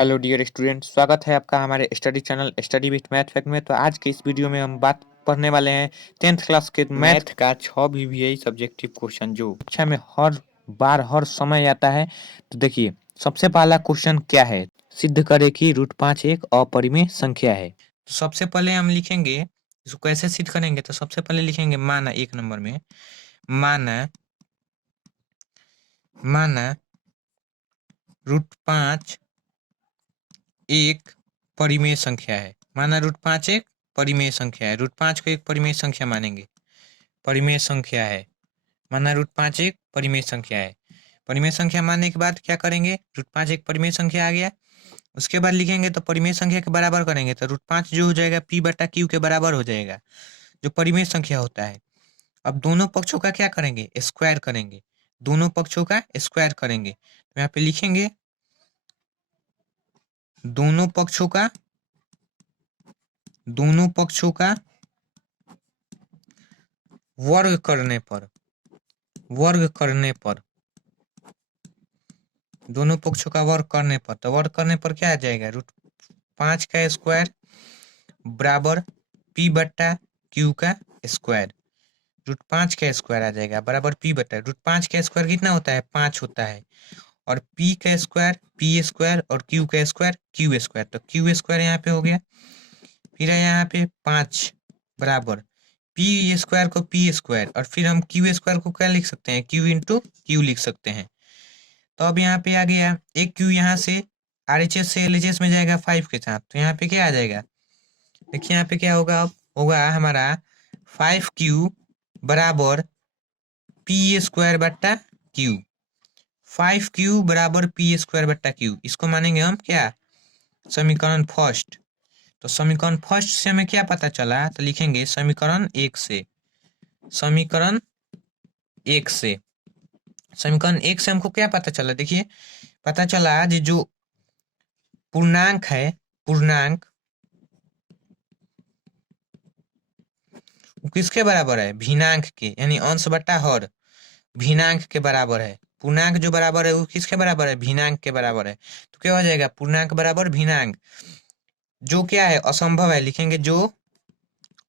Hello dear student, स्वागत है आपका हमारे study channel study with math fact में। तो आज के इस वीडियो में हम बात पढ़ने वाले हैं 10th क्लास के मैथ का 6 VVI सब्जेक्टिव क्वेश्चन जो अच्छा में हर बार हर समय आता है। तो देखिए, सबसे पहला क्वेश्चन क्या है, सिद्ध करें कि √5 एक अपरिमेय संख्या है। तो सबसे पहले हम लिखेंगे इसको कैसे सिद्ध करेंगे। तो सबसे पहले लिखेंगे माना, एक नंबर में माना √5 एक परिमेय संख्या है। माना √5 एक परिमेय संख्या है। √5 को एक परिमेय संख्या मानेंगे, परिमेय संख्या है। माना √5 एक परिमेय संख्या है। परिमेय संख्या मानने के बाद क्या करेंगे, √5 एक परिमेय संख्या आ गया। उसके बाद लिखेंगे तो परिमेय संख्या के बराबर करेंगे तो √5 जो हो जाएगा P/Q के बराबर हो जाएगा, जो परिमेय संख्या होता है। अब दोनों पक्षों का क्या करेंगे, स्क्वायर करेंगे। दोनों पक्षों का स्क्वायर करेंगे तो यहाँ पे लिखेंगे दोनों पक्षों का वर्ग करने पर दोनों पक्षों का वर्ग करने पर, तो वर्ग करने पर क्या आ जाएगा, √5 का स्क्वायर बराबर P/Q का स्क्वायर। √5 का स्क्वायर आ जाएगा बराबर √5 का स्क्वायर कितना होता है, 5 होता है। और P का स्क्वायर P² और Q का स्क्वायर Q², तो Q² यहाँ पे हो गया। फिर है यहाँ पे 5 बराबर P² को P² और फिर हम Q² को क्या लिख सकते हैं, Q लिख सकते हैं। तो अब यहाँ पे आ गया एक Q, यहाँ से RHS से LHS में जाएगा 5 के साथ, तो यहाँ पे क्या आ जाएगा, देखिए यहाँ पे क्या होगा, अब होगा हमारा 5Q बराबर P²/Q। 5Q बराबर P²/Q, इसको मानेंगे हम क्या, समीकरण फर्स्ट। तो समीकरण फर्स्ट से हमें क्या पता चला, तो लिखेंगे समीकरण एक से हमको क्या पता चला, देखिए पता चला जो पूर्णांक है, पूर्णांक किसके बराबर है, भिन्नांक के, यानी अंश बटा हर भिन्नांक के बराबर है। पूर्णांक जो बराबर है वो किसके बराबर है, भिन्नांक के बराबर है। तो क्या हो जाएगा, पूर्णांक बराबर भिन्नांक। जो क्या है, असंभव है, लिखेंगे जो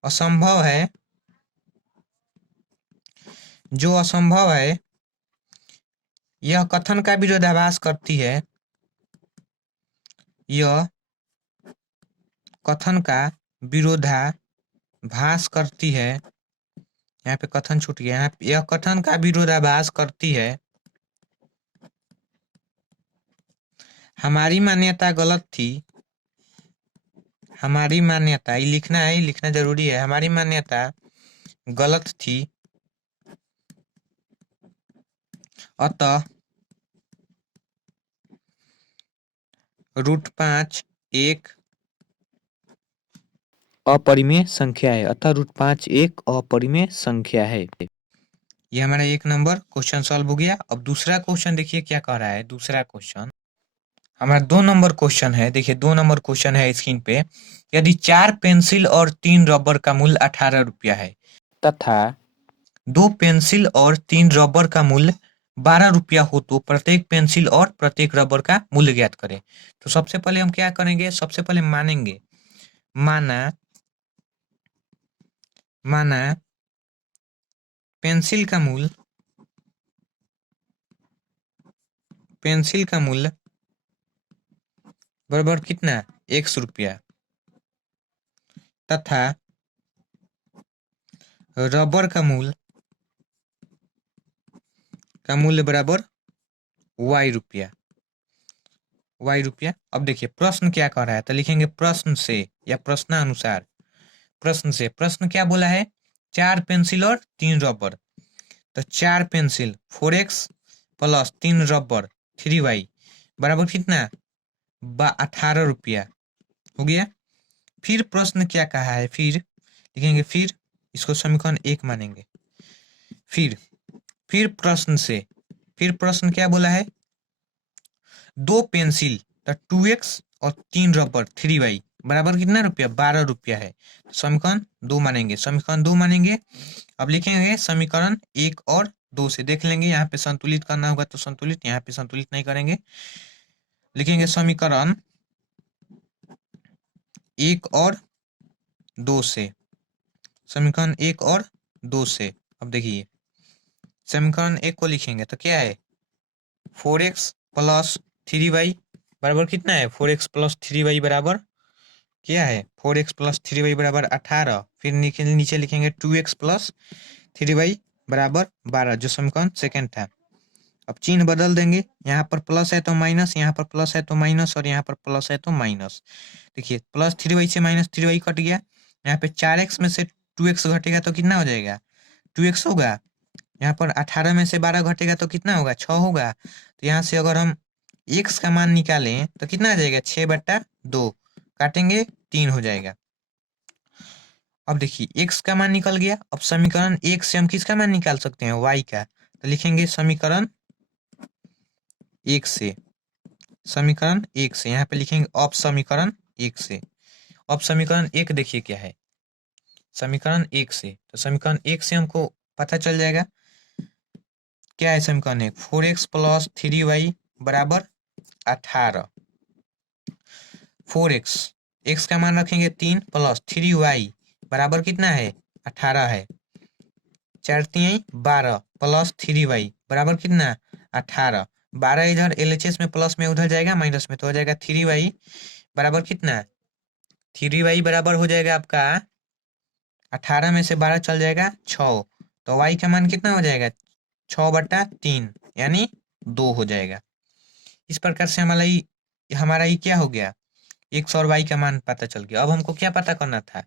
असंभव है, यह कथन का विरोधाभास करती है, यह कथन का विरोधाभास करती है। यहाँ पे कथन छूट गया, यहाँ यह कथन का विरोधाभास करती है। हमारी मान्यता गलत थी, हमारी मान्यता, ये लिखना है, ये लिखना जरूरी है, हमारी मान्यता गलत थी, अतः √5 एक अपरिमेय संख्या है, √5 एक अपरिमेय संख्या है। ये हमारा एक नंबर क्वेश्चन सॉल्व हो गया। अब दूसरा क्वेश्चन देखिए क्या कह रहा है। दूसरा क्वेश्चन हमारा 2 नंबर क्वेश्चन है। देखिए 2 नंबर क्वेश्चन है स्क्रीन पे। यदि 4 पेंसिल और 3 रबर का मूल्य 18 रुपया है तथा 2 पेंसिल और 3 रबर का मूल्य 12 रुपया हो तो प्रत्येक पेंसिल और प्रत्येक रबर का मूल्य ज्ञात करें। तो सबसे पहले हम क्या करेंगे, सबसे पहले मानेंगे, माना पेंसिल का मूल्य बराबर कितना, 100 रुपया, तथा रबर का मूल्य बराबर y रुपया। अब देखिए प्रश्न क्या कह रहा है, तो लिखेंगे प्रश्न से या प्रश्नानुसार। प्रश्न क्या बोला है, 4 पेंसिल और 3 रबर। तो 4 pencil 4x plus 3 rubber 3y बराबर कितना, 18 रुपया हो गया। फिर प्रश्न क्या कहा है, फिर लिखेंगे, फिर इसको समीकरण 1 मानेंगे। फिर प्रश्न क्या बोला है, 2 पेंसिल तो 2x और 3 रबर 3y बराबर कितना रुपया, 12 रुपया है। समीकरण 2 मानेंगे। अब लिखेंगे समीकरण 1 और 2 से देख लेंगे, यहाँ पे संतुलित करना होगा तो संतुलित, यहाँ पे संतुलित नहीं करेंगे। लिखेंगे समीकरण एक और दो से, समीकरण एक और दो से। अब देखिए समीकरण एक को लिखेंगे तो क्या है, 4x प्लस 3y बराबर कितना है, 4x प्लस 3y बराबर क्या है, 4x प्लस 3y बराबर 18। फिर नीचे नीचे लिखेंगे 2x प्लस 3y बराबर 12, जो समीकरण सेकंड था। अब चिन्ह बदल देंगे, यहाँ पर प्लस है तो माइनस, यहाँ पर प्लस है तो माइनस, और यहाँ पर प्लस है तो माइनस। देखिए प्लस 3y से माइनस 3y कट गया, यहाँ पे 4x में से 2x घटेगा तो कितना हो जाएगा, 2x होगा। यहाँ पर 18 में से 12 घटेगा तो कितना होगा, 6 होगा। तो यहाँ से अगर हम x का मान निकालें तो कितना आ जाएगा, 6/2, काटेंगे 3 हो जाएगा। अब देखिए x का मान निकल गया। अब समीकरण एक से हम किसका मान निकाल सकते हैं, y का। तो लिखेंगे समीकरण एक से, समीकरण एक से यहाँ पे लिखेंगे अब समीकरण एक से। अब समीकरण एक देखिए क्या है, समीकरण एक से, तो समीकरण एक से हमको पता चल जाएगा क्या है। समीकरण एक 4x प्लस 3y बराबर 18। 4x, x का मान रखेंगे 3 प्लस 3y बराबर कितना है, 18 है। 4 3 12 प्लस 3y बराबर कितना, 18। 12 इधर LHS में प्लस में उधर जाएगा माइनस में, तो हो जाएगा 3y बराबर कितना, 3y बराबर हो जाएगा आपका 18 में से 12 चल जाएगा 6। तो y का मान कितना हो जाएगा, 6/3 यानी 2 हो जाएगा। इस प्रकार से हमारा ये क्या हो गया, x और y का मान पता चल गया। अब हमको क्या पता करना था,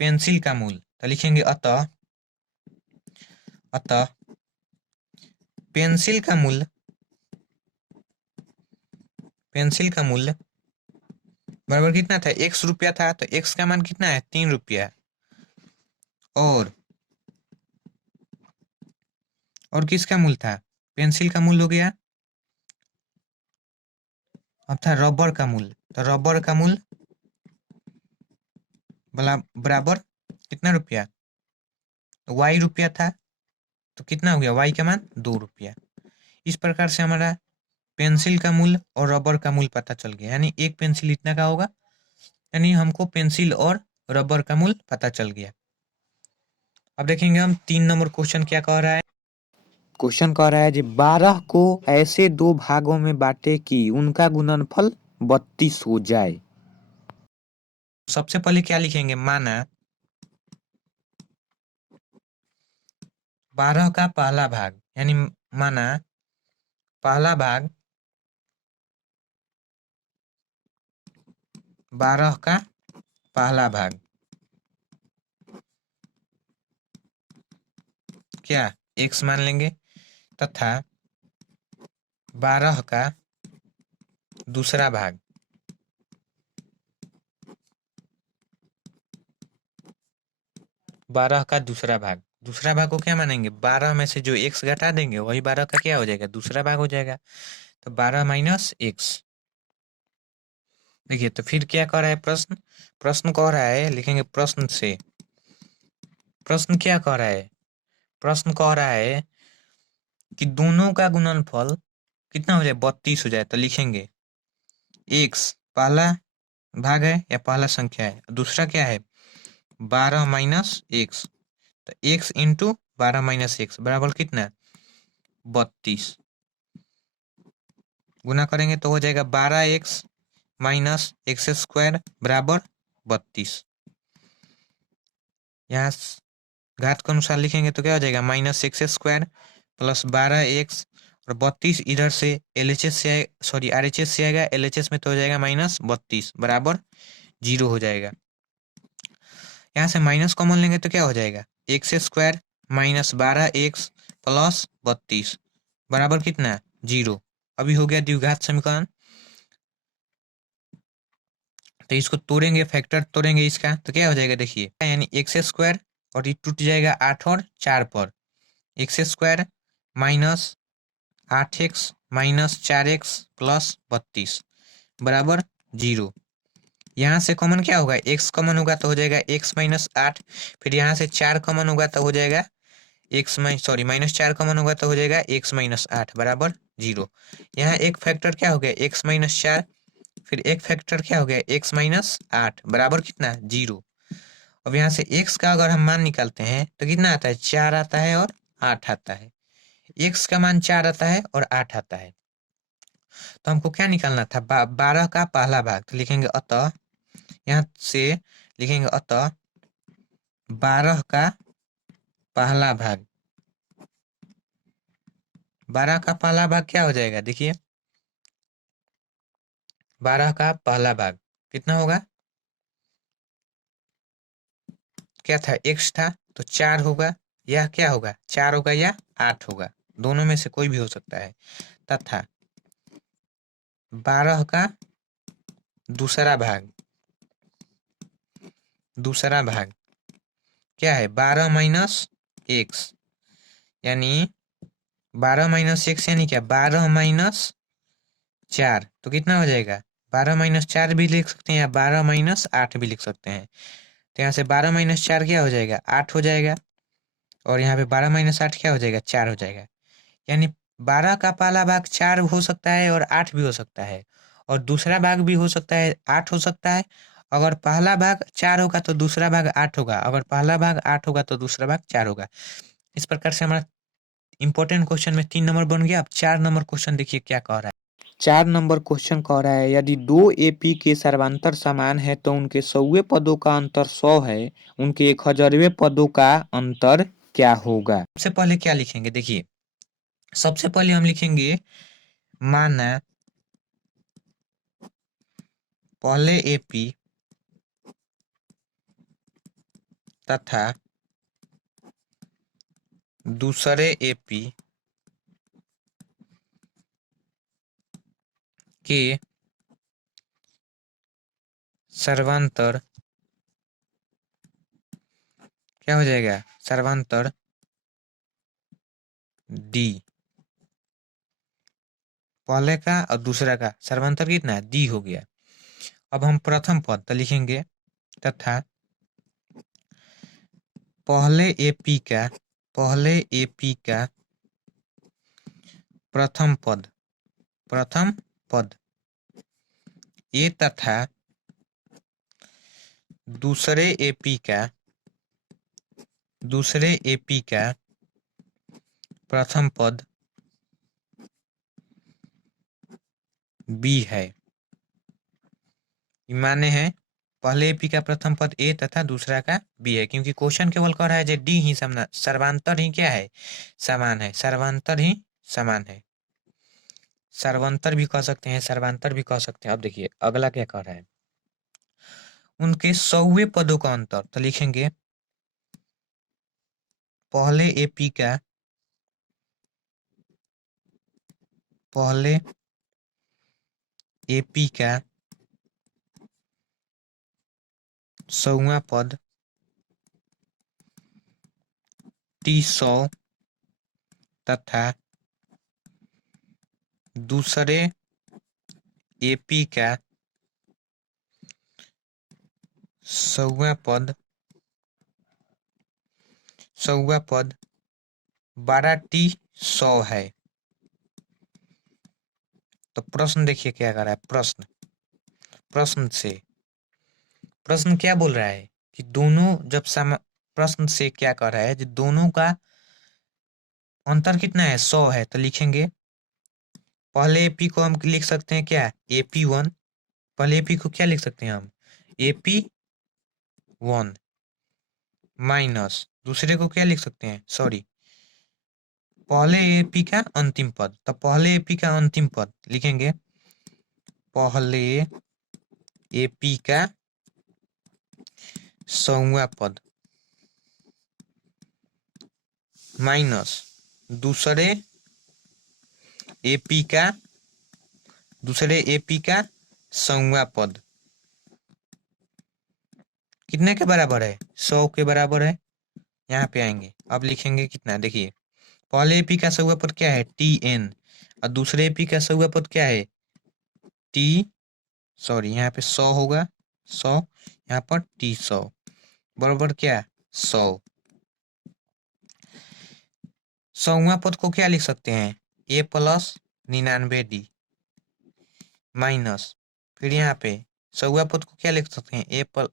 पेंसिल का मूल। तो लिखेंगे अतः अतः पेंसिल का मूल्य, पेंसिल का मूल्य बराबर कितना था, x रुपया था, तो x का मान कितना है, 3 रुपया। और किसका मूल्य था, पेंसिल का मूल्य हो गया। अब था रबर का मूल्य, तो रबर का मूल्य बराबर कितना रुपया, y रुपया था, तो कितना हो गया, y का मान 2 रुपया। इस प्रकार से हमारा पेंसिल का मूल्य और रबर का मूल्य पता चल गया, यानी एक पेंसिल इतना का होगा, यानी हमको पेंसिल और रबर का मूल्य पता चल गया। अब देखेंगे हम 3 नंबर क्वेश्चन क्या कह रहा है। क्वेश्चन कह रहा है जी 12 को ऐसे दो भागों में बांटे कि उनका गुणनफल 32 हो जाए। सबसे पहले क्या लिखेंगे, माना 12 का पहला भाग, यानी माना पहला भाग 12 का पहला भाग क्या x मान लेंगे, तथा 12 का दूसरा भाग 12 का दूसरा भाग को क्या मानेंगे, 12 में से जो x घटा देंगे वही 12 का क्या हो जाएगा, दूसरा भाग हो जाएगा। तो 12 माइनस x। देखिए तो फिर क्या कह रहा है, प्रश्न कह रहा है, लिखेंगे प्रश्न से, प्रश्न क्या कह रहा है, प्रश्न कह रहा है कि दोनों का गुणनफल कितना हो जाए, 32 हो जाए। तो लिखेंगे x पहला भाग है या पहला संख्या है, दूसरा क्या है 12 माइनस x। तो x इंटू 12 माइनस x बराबर कितना, 32। गुना करेंगे तो हो जाएगा 12x माइनस एक्स स्क्वायर बराबर 32। यहाँ घात के अनुसार लिखेंगे तो क्या हो जाएगा, minus x square plus 12x, और 32 इधर से LHS से सॉरी RHS से आएगा, LHS में तो हो जाएगा माइनस 32 बराबर 0 हो जाएगा। यहाँ से माइनस कॉमन लेंगे तो क्या हो जाएगा, x square minus 12x plus 32 बराबर कितना, 0। अभी हो गया द्विघात समीकरण। तो इसको तोड़ेंगे, फैक्टर तोड़ेंगे इसका, तो क्या हो जाएगा देखिए, यानी एक्स स्क्वायर और ये टूट जाएगा 8 और 4 पर, x square minus 8x minus 4x plus 32 बराबर 0। यहाँ से कॉमन क्या होगा, x कॉमन होगा तो हो जाएगा x माइनस 8। फिर यहाँ से 4 कॉमन होगा तो हो जाएगा माइनस 4 कॉमन होगा तो हो जाएगा x माइनस 8 बराबर 0। यहाँ एक फैक्टर क्या हो गया, x माइनस 4 फिर एक फैक्टर क्या हो गया, x माइनस 8 बराबर कितना, 0। अब यहाँ से x का अगर हम मान निकालते हैं तो कितना आता है, 4 आता है और 8 आता है। x का मान 4 आता है और 8 आता है, तो हमको क्या निकालना था, 12 का पहला भाग। तो लिखेंगे अतः, यहाँ से लिखेंगे अतः 12 का पहला भाग। 12 का पहला भाग क्या हो जाएगा, देखिए 12 का पहला भाग कितना होगा, क्या था, x था, तो 4 होगा, या क्या होगा, 4 होगा या 8 होगा, दोनों में से कोई भी हो सकता है। तथा 12 का दूसरा भाग, दूसरा भाग क्या है, 12 माइनस एक्स, यानी 12 माइनस एक्स यानी क्या, 12 माइनस 4, तो कितना हो जाएगा, 12 माइनस 4 भी लिख सकते हैं या 12 माइनस 8 भी लिख सकते हैं। तो यहाँ से 12 माइनस 4 क्या हो जाएगा, 8 हो जाएगा, और यहाँ पे 12 माइनस 8 क्या हो जाएगा, 4 हो जाएगा। यानी 12 का पहला भाग 4 हो सकता है और 8 भी हो सकता है, और दूसरा भाग भी हो सकता है 8 हो सकता है। अगर पहला भाग 4 होगा तो दूसरा भाग 8 होगा, अगर पहला भाग 8 होगा तो दूसरा भाग 4 होगा। इस प्रकार से हमारा इंपॉर्टेंट क्वेश्चन में 3 नंबर बन गया। अब 4 नंबर क्वेश्चन देखिए क्या कह रहा है। 4 नंबर क्वेश्चन कह रहा है, यदि दो एपी के सर्वांतर समान है तो उनके 100वें पदों का अंतर 100 है, उनके 1000वें पदों का अंतर क्या होगा। सबसे पहले क्या लिखेंगे, देखिए सबसे पहले हम लिखेंगे माना पहले एपी तथा दूसरे एपी के सर्वांतर क्या हो जाएगा, सर्वांतर डी, पहले का और दूसरा का सर्वांतर कितना, डी हो गया। अब हम प्रथम पद तो लिखेंगे तथा पहले एपी का, पहले एपी का प्रथम पद, प्रथम पद ए तथा दूसरे एपी का, दूसरे एपी का प्रथम पद बी है। माने हैं पहले एपी का प्रथम पद ए तथा दूसरा का बी है, क्योंकि क्वेश्चन केवल कह रहा है जो डी ही सर्वांतर ही क्या है, समान है, सर्वांतर ही समान है। सर्वांतर भी कह सकते हैं, सर्वांतर भी कह सकते हैं। अब देखिए अगला क्या कह रहा है, उनके 100वें पदों का अंतर। तो लिखेंगे पहले एपी का, पहले एपी का 100वां पद T100 तथा दूसरे एपी का 100वां पद, 100वां पद 12T100 है। तो प्रश्न देखिए क्या कर रहा है, प्रश्न, प्रश्न से, प्रश्न क्या बोल रहा है कि दोनों जब प्रश्न से क्या कर रहा है, जो दोनों का अंतर कितना है, 100 है। तो लिखेंगे पहले एपी को हम लिख सकते हैं क्या, AP1, पहले एपी को क्या लिख सकते हैं हम, AP1 माइनस दूसरे को क्या लिख सकते हैं, सॉरी पहले एपी का अंतिम पद। तो पहले एपी का अंतिम पद लिखेंगे पहले एपी का 100वां पद माइनस दूसरे एपी का, दूसरे एपी का 100वां पद कितने के बराबर है, 100 के बराबर है। यहाँ पे आएंगे, अब लिखेंगे कितना, देखिए पहले एपी का 100वां पद क्या है, TN, और दूसरे एपी का 100वां पद क्या है, T, सॉरी यहाँ पे 100 होगा, 100, यहाँ पर T100 बराबर क्या, 100। 100वां पद को क्या लिख सकते हैं, A + 99D माइनस फिर यहाँ पे सौवा पद को क्या लिख सकते हैं, ए प्लस,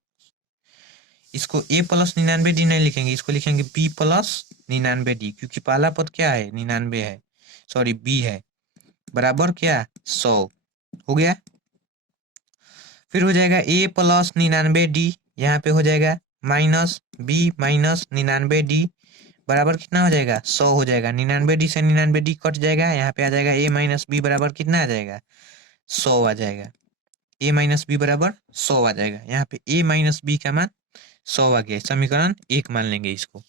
इसको ए प्लस 99d नहीं लिखेंगे, इसको लिखेंगे बी प्लस 99d, क्योंकि पहला पद क्या है 99 है, सॉरी बी है, बराबर क्या 100 हो गया। फिर हो जाएगा ए प्लस 99d, यहाँ पे हो जाएगा माइनस बी माइनस 99d, बराबर कितना हो जाएगा 100 हो जाएगा। 99d से 99d कट जाएगा, यहाँ पे आ जाएगा ए माइनस बी बराबर कितना आ जाएगा 100 आ जाएगा, ए माइनस बी बराबर 100 आ जाएगा। यहाँ पे ए माइनस बी का मान 100 आ गया, समीकरण 1 मान लेंगे इसको।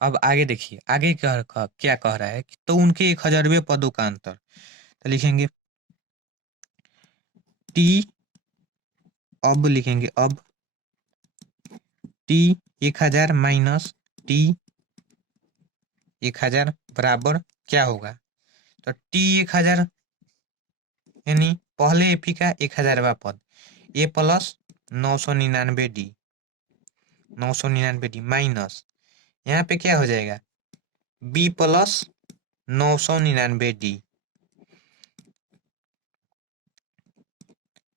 अब आगे देखिए, आगे क्या कह रहा है, तो उनके 1000वें पदों का अंतर, तो लिखेंगे टी, अब लिखेंगे अब टी 1000 माइनस टी 1000 बराबर क्या होगा, तो टी 1000 यानी पहले एपी का 1000वां पद ए प्लस 999d, 999d माइनस यहाँ पे क्या हो जाएगा B plus 999d,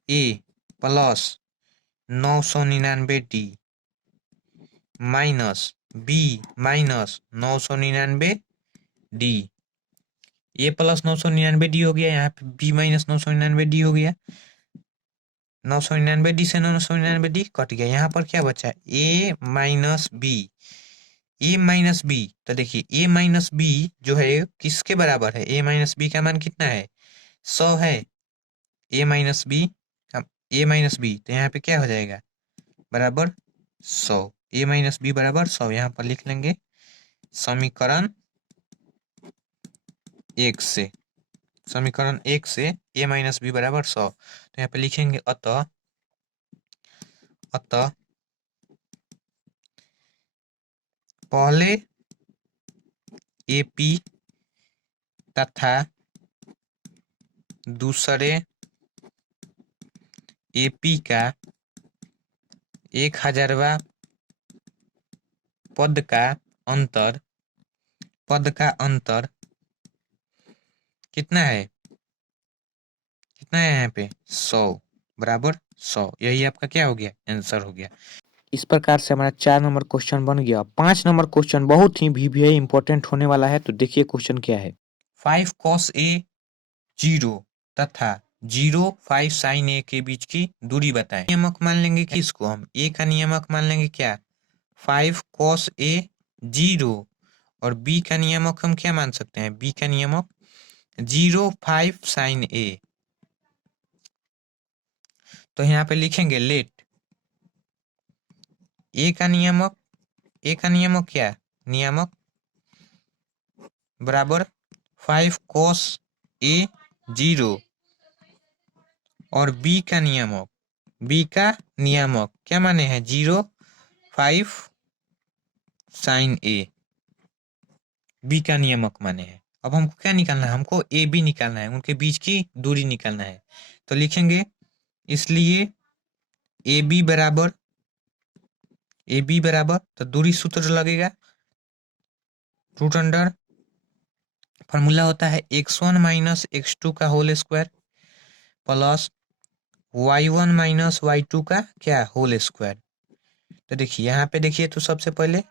A plus 999d minus B minus 999d, A plus 999d हो गया, यहाँ पे बी माइनस 999d हो गया, 999d से 999d कट गया, यहाँ पर क्या बचा ए माइनस बी, ए माइनस बी, तो देखिए ए माइनस बी जो है किसके बराबर है, ए माइनस बी का मान कितना है 100 है, ए माइनस बी, ए माइनस बी, तो यहाँ पे क्या हो जाएगा बराबर 100, ए माइनस बी बराबर 100, यहाँ पर लिख लेंगे समीकरण 1 से, समीकरण 1 से ए माइनस बी बराबर 100, तो यहाँ पे लिखेंगे अतः अतः पहले एपी तथा दूसरे एपी का 1000वां पद का अंतर कितना है, कितना है यहाँ पे 100 बराबर 100, यही आपका क्या हो गया आंसर हो गया। इस प्रकार से हमारा 4 नंबर क्वेश्चन बन गया। 5 नंबर क्वेश्चन बहुत ही VVI इंपॉर्टेंट होने वाला है, तो देखिए क्वेश्चन क्या है। 5 cos a 0 तथा 0 5 sin a के बीच की दूरी बताएं। नियमक मान लेंगे कि इसको हम a का नियमक मान लेंगे क्या 5 cos a 0, और b का नियमक हम क्या मान सकते हैं, b का नियमक 0 5 sin a, तो यहाँ पे लिखेंगे लेट ए का नियमक क्या नियमक बराबर 5 cos a 0, और b का नियमक क्या माने हैं 0 5 sin a, b का नियमक माने हैं। अब हमको क्या निकालना है, हमको ए बी निकालना है, उनके बीच की दूरी निकालना है, तो लिखेंगे इसलिए ए बी बराबर तो दूरी सूत्र लगेगा रूट अंडर, फॉर्मूला होता है x1 माइनस x2 का whole square plus y1 minus y2 का क्या होल स्क्वायर। तो देखिए यहाँ पे देखिए, तो सबसे पहले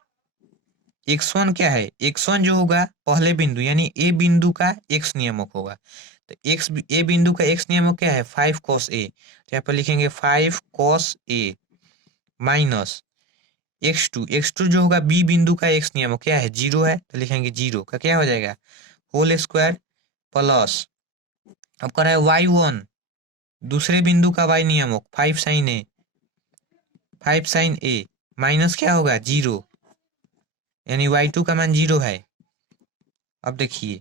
x1 क्या है, x1 जो होगा पहले बिंदु यानी ए बिंदु का x नियमक होगा, तो ए बिंदु का x नियमक क्या है 5 cos a, तो यहाँ पर लिखेंगे 5 cos a माइनस x2 जो होगा बी बिंदु का x नियमक क्या है 0 है, तो लिखेंगे 0 का क्या हो जाएगा होल स्क्वायर प्लस, अब कर रहा है y1 दूसरे बिंदु का y नियमक 5 sin a माइनस क्या होगा 0, यानी y2 का मान 0 है। अब देखिए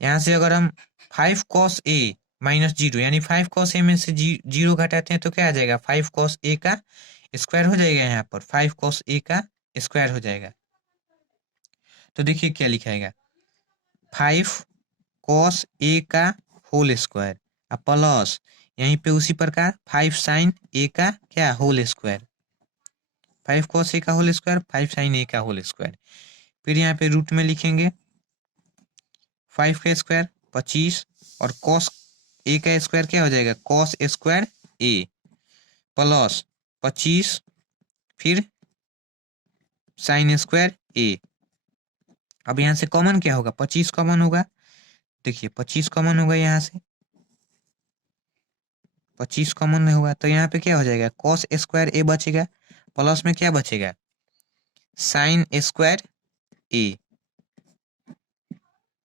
यहाँ से अगर हम 5 cos a माइनस 0 यानी 5 cos a में से 0 घटाते हैं तो क्या आ जाएगा 5 cos a का स्क्वायर हो जाएगा, यहाँ पर 5 cos a का स्क्वायर हो जाएगा, तो देखिए क्या लिखाएगा 5 cos a का होल स्क्वायर प्लस यहीं पे उसी प्रकार 5 sin a का क्या होल स्क्वायर, 5 cos a का होल स्क्वायर 5 sin a का होल स्क्वायर, फिर यहाँ पे रूट में लिखेंगे 5 का स्क्वायर 25 और cos ए का स्क्वायर क्या हो जाएगा, कॉस स्क्वायर ए प्लस 25 फिर साइन स्क्वायर ए। अब यहाँ से कॉमन क्या होगा, 25 कॉमन होगा। देखिए 25 कॉमन होगा, यहाँ से 25 कॉमन होगा तो यहाँ पे क्या हो जाएगा, कॉस स्क्वायर ए बचेगा प्लस में क्या बचेगा, साइन स्क्वायर ए।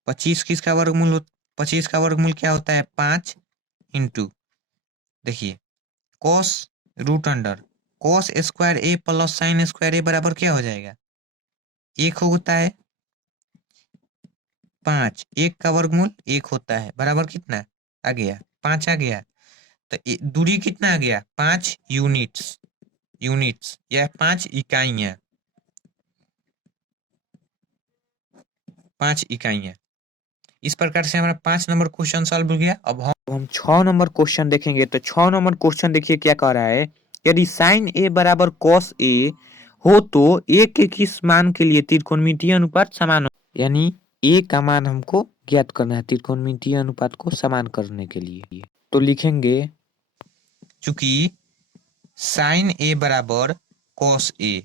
25 किसका वर्गमूल 25 का वर्गमूल क्या होता है, 5 इंटू, देखिए cos root under cos square A plus sine square A बराबर क्या हो जाएगा, 1 होता है। 5 1 का वर्गमूल 1 होता है, बराबर कितना आ गया, 5 आ गया। तो दूरी कितना आ गया, 5 यूनिट्स या 5 इकाइयां, 5 इकाइयां। इस प्रकार से हमारा 5 नंबर क्वेश्चन सॉल्व हो गया। अब हम 6 नंबर क्वेश्चन देखेंगे। तो 6 नंबर क्वेश्चन देखिए क्या कह रहा है, यदि साइन ए बराबर कॉस ए हो तो ए के किस मान के लिए त्रिकोणमितीय अनुपात समान हो, यानी ए का मान हमको ज्ञात करना है त्रिकोणमितीय अनुपात को समान करने के लिए। तो लिखेंगे चूंकि साइन ए बराबर कॉस ए,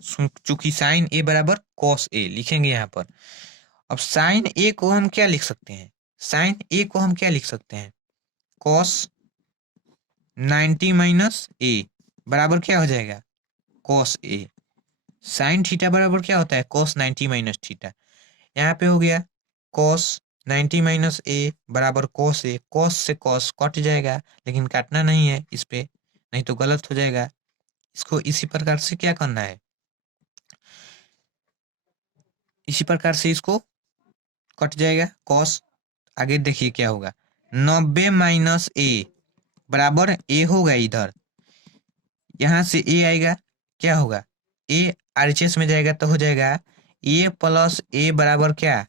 चूंकि साइन ए बराबर कॉस ए लिखेंगे यहाँ पर। अब साइन ए को हम क्या लिख सकते हैं, साइन ए को हम क्या लिख सकते हैं, कॉस 90 माइनस ए बराबर क्या हो जाएगा, कॉस ए। साइन थीटा बराबर क्या होता है, कॉस 90 माइनस थीटा। यहाँ पे हो गया कॉस 90 माइनस ए बराबर कॉस ए, कॉस से कॉस कट जाएगा लेकिन काटना नहीं है इस पे, नहीं तो गलत हो जाएगा। इसको इसी प्रकार से क्या करना है, इसी प्रकार से इसको कट जाएगा कॉस। आगे देखिए क्या होगा, 90 माइनस ए बराबर ए होगा, इधर यहाँ से ए आएगा, क्या होगा, ए आरएचएस में जाएगा तो हो जाएगा ए प्लस ए बराबर क्या,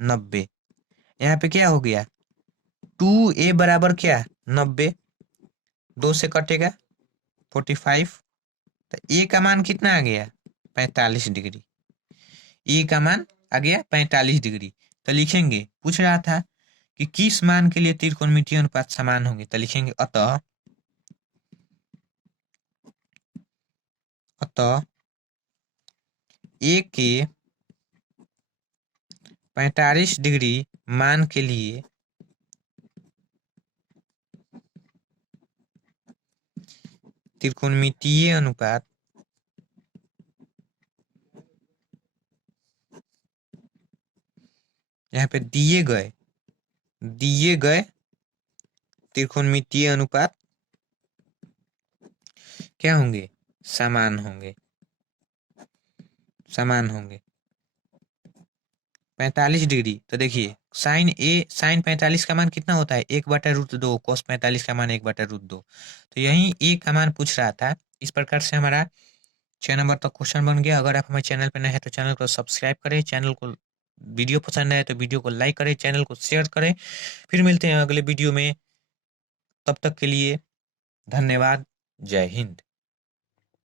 90। यहाँ पे क्या हो गया, 2a बराबर क्या, 90, 2 से कटेगा 45। तो ए का मान कितना आ गया, 45 डिग्री। ए का मान आ गया 45 डिग्री। तो लिखेंगे, पूछ रहा था कि किस मान के लिए त्रिकोणमितीय अनुपात समान होंगे, तो लिखेंगे अतः ए के 45 डिग्री मान के लिए त्रिकोणमितीय अनुपात यहाँ पे दिए गए त्रिकोणमितीय अनुपात क्या होंगे, समान होंगे 45 डिग्री। तो देखिए साइन 45 का मान कितना होता है, 1/√2, कॉस 45 का मान 1/√2। तो यही ए का मान पूछ रहा था। इस प्रकार से हमारा 6 नंबर तक क्वेश्चन बन गया। अगर आप हमारे चैनल पर नए हैं तो चैनल को सब्सक्राइब करें, चैनल को वीडियो पसंद आए तो वीडियो को लाइक करें, चैनल को शेयर करें। फिर मिलते हैं अगले वीडियो में, तब तक के लिए धन्यवाद, जय हिंद।